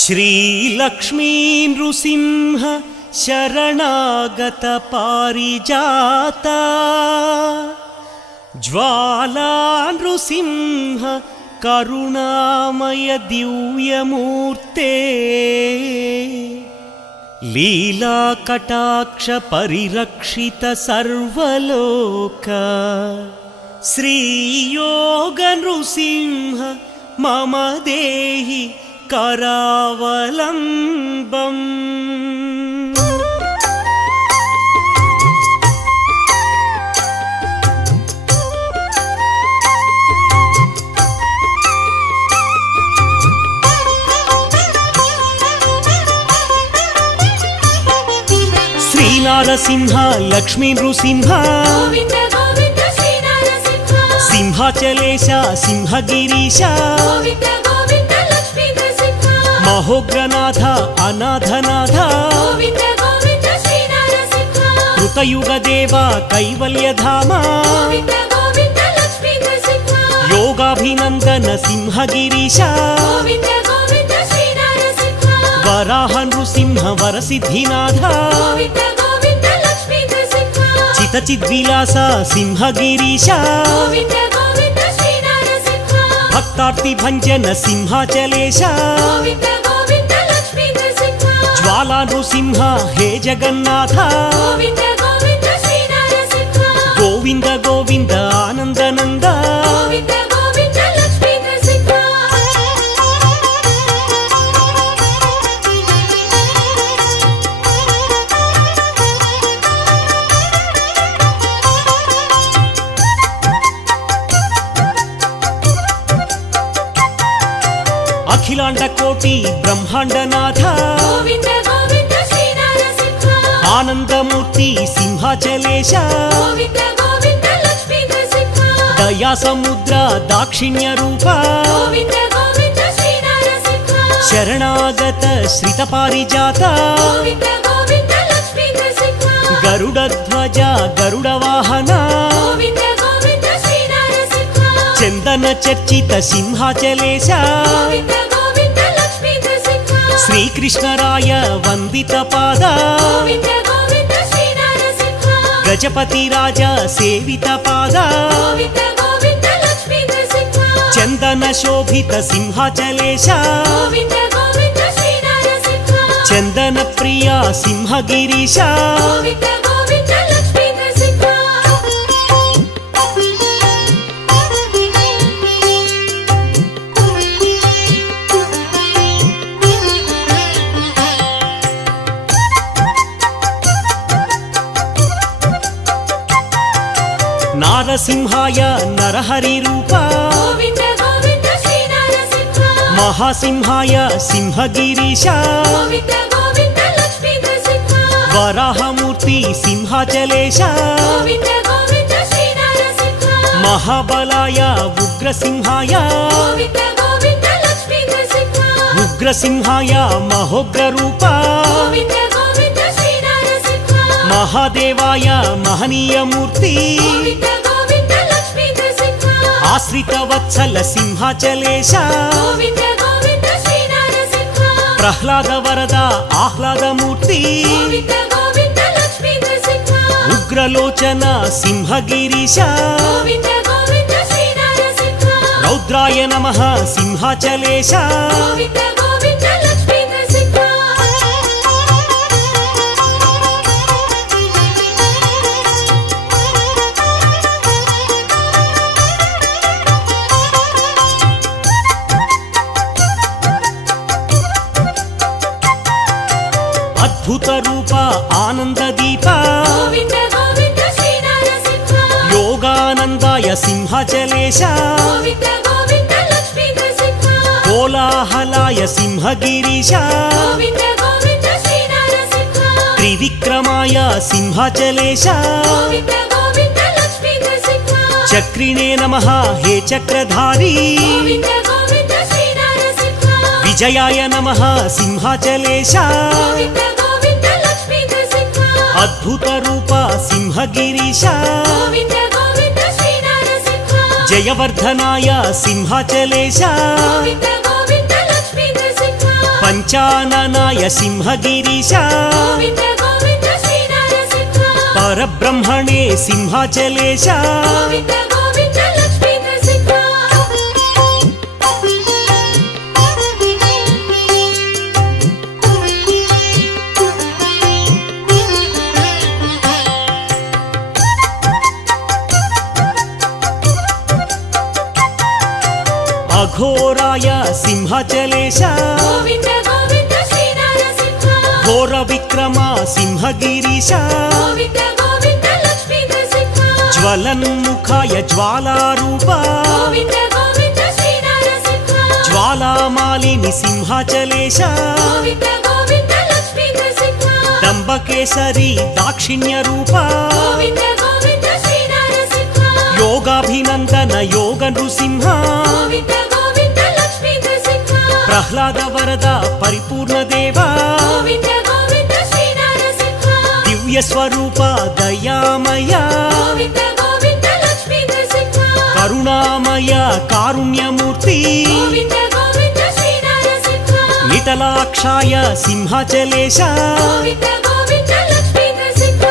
श्रीलक्ष्मी नृसिंह शरणागत पारिजाता ज्वाला नृसिंह करुणामय दिव्यमूर्ते लीला कटाक्ष परिरक्षित सर्वलोक श्रीयोग नृसिंह मम देहि करावलम्बम्। श्रीनारसिंह लक्ष्मी नृसिंह गोविंद गोविंद श्रीनारसिंह सिंहाचलेश सिंहगिरीश गोविंद गोविंद लक्ष्मी नृसिंह महोग्रनाथ अनाथनाथ गोविंद गोविंद श्रीनारसिंह कृतयुगदेव कैवल्यधाम गोविंद गोविंद लक्ष्मी नृसिंह योगाभिनन्दन सिंहगिरीश गोविंद गोविंद श्रीनारसिंह वराह नृसिंह वरसिद्धिनाथ गोविंद गोविंद लक्ष्मी नृसिंह चितचिद्विलास सिंहगिरीश गोविंद गोविंद श्रीनारसिंह भक्तार्तिभञ्जन सिंहाचलेश गोविंद गोविंद लक्ष्मी नृसिंह ज्वाला नृसिंह हे जगन्नाथ गोविंद गोविंद श्रीनारसिंह गोविंद गोविंद आनन्दनन्द गोविंद गोविंद लक्ष्मी नृसिंह अखिलांड कोटि ब्रह्मांडनाथ गोविंद गोविंद श्रीनारसिंह आनंदमूर्ति सिंहाचलेश गोविंद गोविंद लक्ष्मी नृसिंह दया समुद्र दाक्षिण्य रूप गोविंद गोविंद श्रीनारसिंह शरणागत श्रित पारिजात गोविंद गोविंद लक्ष्मी नृसिंह गरुडध्वज गरुडवाहन गोविंद गोविंद श्रीनारसिंह चंदन चर्चित सिंहाचलेश गोविंद गोविंद लक्ष्मी नृसिंह श्रीकृष्णराय वंदित पाद गोविंद गोविंद श्रीनारसिंह गजपति राजा सेवित पाद गोविंद गोविंद लक्ष्मी नृसिंह चंदन शोभित सिंहाचलेश गोविंद गोविंद श्रीनारसिंह चंदन प्रिया सिंहगिरीश गोविंद गोविंद लक्ष्मी नृसिंह नारसिंहाय नरहरि रूप गोविंद गोविंद श्रीनारसिंह महासिंहाय सिंहगिरीश गोविंद गोविंद लक्ष्मी नृसिंह वराहमूर्ति सिंहाचलेश गोविंद गोविंद श्रीनारसिंह महाबलाय उग्रसिंहाय गोविंद गोविंद लक्ष्मी नृसिंह उग्रसिंहाय महोग्ररूप गोविंद गोविंद श्रीनारसिंह महादेवाय महनीयमूर्ति गोविंद गोविंद लक्ष्मी नृसिंह आश्रितवत्सल सिंहाचलेश गोविंद गोविंद श्रीनारसिंह प्रह्लाद वरद आह्लादमूर्ति गोविंद गोविंद लक्ष्मी नृसिंह उग्रलोचन सिंहगिरीश गोविंद गोविंद श्रीनारसिंह रौद्राय नमः सिंहाचलेश गोविंद गोविंद लक्ष्मी नृसिंह अद्भुत रूप आनंद दीप गोविंद गोविंद श्रीनारसिंह योगानंदाय सिंहाचलेश गोविंद गोविंद लक्ष्मी नृसिंह कोलाहलाय सिंहगिरीश गोविंद गोविंद श्रीनारसिंह त्रिविक्रमाय सिंहाचलेश गोविंद गोविंद लक्ष्मी नृसिंह चक्रिणे नमः हे चक्रधारी गोविंद गोविंद श्रीनारसिंह विजयाय नमः सिंहाचलेश गोविंद गोविंद लक्ष्मी नृसिंह अद्भुत रूप सिंहगिरीश गोविंद गोविंद श्रीनारसिंह जयवर्धनाय सिंहाचलेश गोविंद गोविंद लक्ष्मी नृसिंह పంచాననాయ సింహగిరీశ గోవింద గోవింద శ్రీ నరసింహ పరబ్రహ్మణే సింహాచలేశ గోవింద గోవింద లక్ష్మీ నరసింహ అఘోరాయ సింహాచలేశ గోవింద గోవింద శ్రీ నరసింహ ఘోర విక్రమ సింహగిరీశ గోవింద గోవింద లక్ష్మీ నరసింహ జ్వలన్ముఖాయ జ్వాలారూప గోవింద గోవింద శ్రీ నరసింహ జ్వాలామాలిని సింహాచలేశ గోవింద గోవింద లక్ష్మీ నరసింహ దంబకేసరి దాక్షిణ్య రూప గోవింద గోవింద శ్రీ నరసింహ యోగాభినందన యోగ నృసింహ గోవింద గోవింద లక్ష్మీ నరసింహ ప్రహ్లాద వరద పరిపూర్ణ దేవ గోవింద గోవింద శ్రీ నరసింహ దివ్య స్వరూప దయామయ గోవింద గోవింద లక్ష్మీ నరసింహ కరుణామయ కారుణ్యమూర్తి గోవింద గోవింద శ్రీ నరసింహ నితలాక్షాయ సింహాచలేశ గోవింద గోవింద లక్ష్మీ నరసింహ